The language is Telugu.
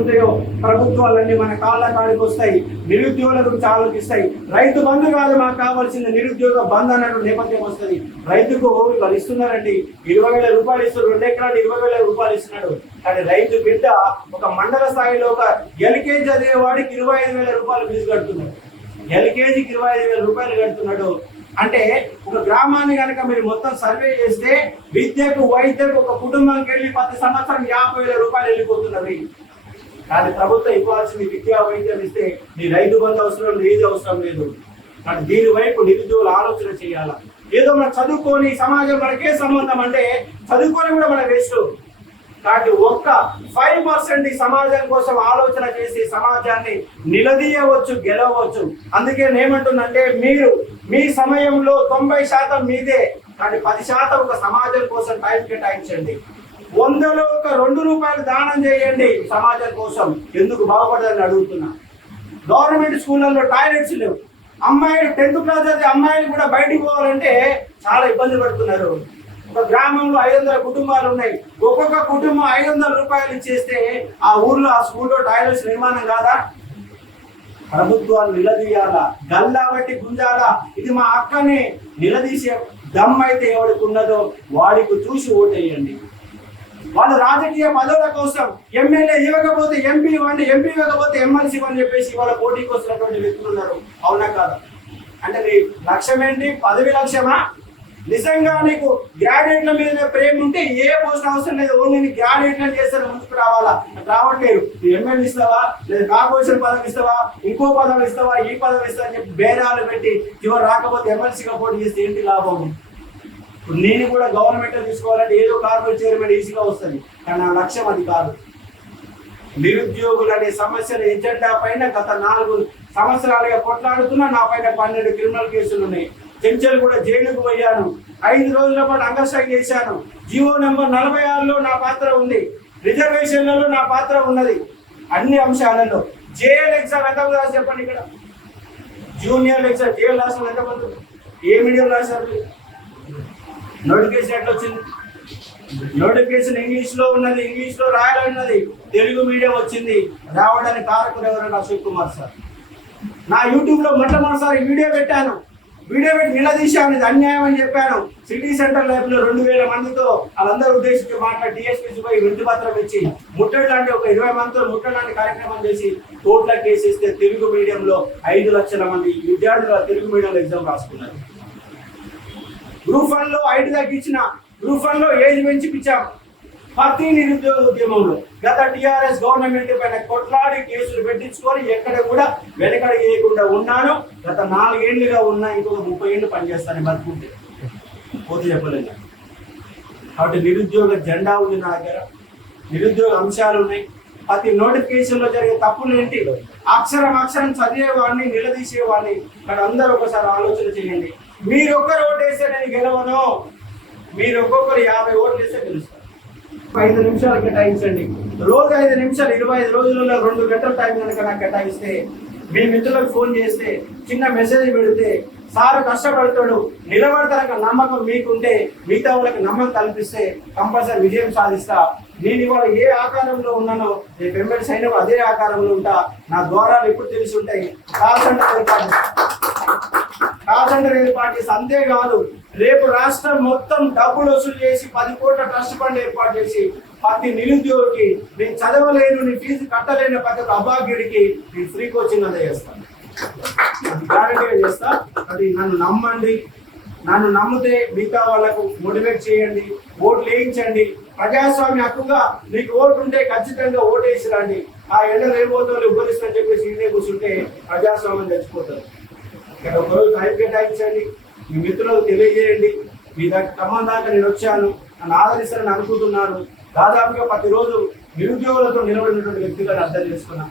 జరుగుతాయో ప్రభుత్వాలన్నీ మన కాళ్ళ కాడికి వస్తాయి నిరుద్యోగుల గురించి ఆలోచిస్తాయి. రైతు బంధు కాదు మాకు కావాల్సింది నిరుద్యోగ బంధు అన్నట్టు నేపథ్యం వస్తుంది. రైతుకు వాళ్ళు ఇస్తున్నారండి. ఇరవై వేల రూపాయలు ఇస్తారు రెండు ఎకరాలు ఇరవై వేల రూపాయలు ఇస్తున్నాడు. కానీ రైతు బిడ్డ ఒక మండల స్థాయిలో ఒక ఎల్కేజీ చదివేవాడికి ఇరవై ఐదు వేల రూపాయలు ఫీజు కడుతున్నాడు. ఎల్కేజీకి ఇరవై ఐదు వేల రూపాయలు కడుతున్నాడు. అంటే ఒక గ్రామాన్ని కనుక మీరు మొత్తం సర్వే చేస్తే విద్యకు వైద్యకు ఒక కుటుంబానికి వెళ్ళి ప్రతి సంవత్సరం యాభై వేల రూపాయలు వెళ్ళిపోతున్నవి కానీ ప్రభుత్వం ఇవ్వాల్సిన విద్యా వైద్యం ఇస్తే నీ రైతు బంధు అవసరం లేదు అవసరం లేదు. కానీ దీని వైపు నిరుద్యోగులు ఆలోచన చేయాలా? ఏదో మనం చదువుకొని సమాజం మనకే సంబంధం అంటే చదువుకొని కూడా మన వేస్ట్. కాబట్టి ఒక్క ఫైవ్ పర్సెంట్ ఈ సమాజం కోసం ఆలోచన చేసి సమాజాన్ని నిలదీయవచ్చు గెలవచ్చు. అందుకే నేనేమంటున్నంటే మీరు మీ సమయంలో తొంభై శాతం మీదే కానీ పది శాతం ఒక సమాజం కోసం టైం కేటాయించండి. వందలో ఒక రెండు రూపాయలు దానం చేయండి సమాజం కోసం. ఎందుకు బాగుపడదని అడుగుతున్నా. గవర్నమెంట్ స్కూళ్ళల్లో టాయిలెట్స్ లేవు. అమ్మాయిలు టెన్త్ క్లాస్ చదివే అమ్మాయిలు కూడా బయటికి పోవాలంటే చాలా ఇబ్బంది పడుతున్నారు. ఒక గ్రామంలో ఐదు వందల కుటుంబాలు ఉన్నాయి. ఒక్కొక్క కుటుంబం ఐదు వందల రూపాయలు ఇచ్చేస్తే ఆ ఊర్లో ఆ స్కూల్లో టాయిలెట్స్ నిర్మాణం కాదా? ప్రభుత్వాలు నిలదీయాలా? గల్లా బట్టి గుంజాలా? ఇది మా అక్కని నిలదీసే దమ్ అయితే ఎవరికి ఉన్నదో వాడికి చూసి ఓటేయండి. వాళ్ళు రాజకీయ పదవుల కోసం ఎమ్మెల్యే ఇవ్వకపోతే ఎంపీ ఇవ్వండి ఎంపీ ఇవ్వకపోతే ఎమ్మెల్సీ ఇవ్వని చెప్పేసి వాళ్ళ పోటీకి వస్తున్నటువంటి వ్యక్తులు ఉన్నారు. అవునా కాదా? అంటే నీ లక్ష్యం ఏంటి? పదవి లక్ష్యమా? నిజంగా నీకు గ్రాడ్యుయేట్ల మీద ప్రేమ ఉంటే ఏ పోస్ట్ అవసరం లేదు. ఓన్లీ నీ గ్రాడ్యుయేట్లను చేస్తే ముందుకు రావాలా? రావట్లేదు. ఎమ్మెల్యే ఇస్తావా? లేదా కార్పొరేషన్ పదవి ఇస్తావా? ఇంకో పదవి ఇస్తావా? ఈ పదవి ఇస్తావా అని చెప్పి బేరాలు పెట్టి ఇవ్వ రాకపోతే ఎమ్మెల్సీగా పోటీ చేస్తే ఏంటి లాభం? ఇప్పుడు నేను కూడా గవర్నమెంట్ తీసుకోవాలంటే ఏదో కార్పొరేట్ చైర్మన్ ఈజీగా వస్తుంది. కానీ నా లక్ష్యం అది కాదు. నిరుద్యోగులు అనే సమస్యల ఎజెండా పైన గత నాలుగు సంవత్సరాలుగా కొట్లాడుతున్నా నా పైన పన్నెండు క్రిమినల్ కేసులు ఉన్నాయి. చెంచల్ కూడా జైలుకు పోయాను. ఐదు రోజుల పాటు అంగస్ట్రైక్ చేశాను. జియో నెంబర్ నలభై ఆరులో నా పాత్ర ఉంది. రిజర్వేషన్లలో నా పాత్ర ఉన్నది. అన్ని అంశాలలో జేఎల్ ఎగ్జామ్ ఎంతమంది రాసి చెప్పండి ఇక్కడ? జూనియర్ ఎగ్జామ్ జేఎల్ రాసిన ఎంతమంది ఏ మీడియం రాశారు నోటిఫికేషన్ ఎట్లా వచ్చింది నోటిఫికేషన్ ఇంగ్లీష్లో ఉన్నది ఇంగ్లీష్లో రాయాలన్నది తెలుగు మీడియం వచ్చింది. రావడానికి కారకుడు ఎవరైనా అశోక్ కుమార్ సార్. నా యూట్యూబ్లో మొట్టమొదటిసారి వీడియో పెట్టాను. వీడియో పెట్టి నిలదీశాను ఇది అన్యాయం అని చెప్పాను. సిటీ సెంటర్ లైఫ్లో రెండు వేల మందితో వాళ్ళందరూ ఉద్దేశించి మాట్లాడి డిఎస్పీసీ పోయి వింటి పత్రం ఇచ్చి ముట్టడి లాంటి ఒక ఇరవై మందితో ముట్టడి లాంటి కార్యక్రమం చేసి కోట్ల కేసు ఇస్తే తెలుగు మీడియంలో ఐదు లక్షల మంది విద్యార్థులు తెలుగు మీడియంలో ఎగ్జామ్ రాసుకున్నారు. గ్రూప్ వన్లో ఐదు తగ్గించిన గ్రూప్ వన్లో ఏజ్ పెంచిపించాం. ప్రతి నిరుద్యోగ ఉద్యమంలో గత టిఆర్ఎస్ గవర్నమెంట్ పైన కొట్లాడి కేసులు పెట్టించుకొని ఎక్కడ కూడా వెనకడ వేయకుండా ఉన్నాను. గత నాలుగేళ్ళుగా ఉన్నా ఇంకొక ముప్పై ఏళ్ళు పనిచేస్తాను బతుకుంటే పోతే చెప్పలేదు కాబట్టి నిరుద్యోగ జెండా ఉంది నా దగ్గర. నిరుద్యోగ అంశాలు ఉన్నాయి. ప్రతి నోటిఫికేషన్లో జరిగే తప్పులు ఏంటి? అక్షరం అక్షరం చదివేవాడిని నిలదీసేవాడిని. ఇక్కడ అందరూ ఒకసారి ఆలోచన చేయండి. మీరు ఒక్కరు ఓటేస్తే నేను గెలవను. మీరు ఒక్కొక్కరు యాభై ఓట్లు వేస్తే గెలుస్తారు. ఐదు నిమిషాలు కేటాయించండి. రోజు ఐదు నిమిషాలు ఇరవై ఐదు రోజులలో రెండు గంటల టైం కనుక నాకు కేటాయిస్తే మీ మిత్రులకు ఫోన్ చేస్తే చిన్న మెసేజ్ పెడితే సార్ కష్టపడతాడు నిలబడతారన్న నమ్మకం మీకుంటే మిగతా వాళ్ళకి నమ్మకం కల్పిస్తే కంపల్సరీ విజయం సాధిస్తా. నేను ఇవాళ ఏ ఆకారంలో ఉన్నానో రేపు ఎమ్మెల్సీ అయినా అదే ఆకారంలో ఉంటా. నా ద్వారాలు ఎప్పుడు తెలిసి ఉంటాయి. కాసంటే ఏర్పాటు కాసంటర్ ఏర్పాటు అంతేకాదు రేపు రాష్ట్రం మొత్తం డబ్బులు వసూలు చేసి పది కోట్ల ట్రస్ట్ ఫండ్ ఏర్పాటు చేసి ప్రతి నిరుద్యోగికి నేను చదవలేను నీ ఫీజు కట్టలేని ప్రతి ఒక్క అభాగ్యుడికి నేను ఫ్రీ కోచింగ్ అందజేస్తాను. గ్యారంటీగా చేస్తా. అది నన్ను నమ్మండి. నన్ను నమ్మితే మిగతా వాళ్ళకు మోటివేట్ చేయండి ఓట్లు వేయించండి. ప్రజాస్వామ్య హక్కుగా మీకు ఓటు ఉంటే ఖచ్చితంగా ఓటేసి రండి. ఆ ఎండ రేపోతే ఉబ్బరిస్తుందని చెప్పేసి ఇదే కూర్చుంటే ప్రజాస్వామ్యం తెచ్చిపోతారు ఇక్కడ ఒకరోజు టైం కేటాయించండి. మీ మిత్రులకు తెలియజేయండి. మీ దగ్గర ఖమ్మం దాకా నేను వచ్చాను. నన్ను ఆదరిస్తారని అనుకుంటున్నారు. దాదాపుగా ప్రతిరోజు నిరుద్యోగులతో నిలబడినటువంటి వ్యక్తిగా అర్థం చేసుకున్నాను.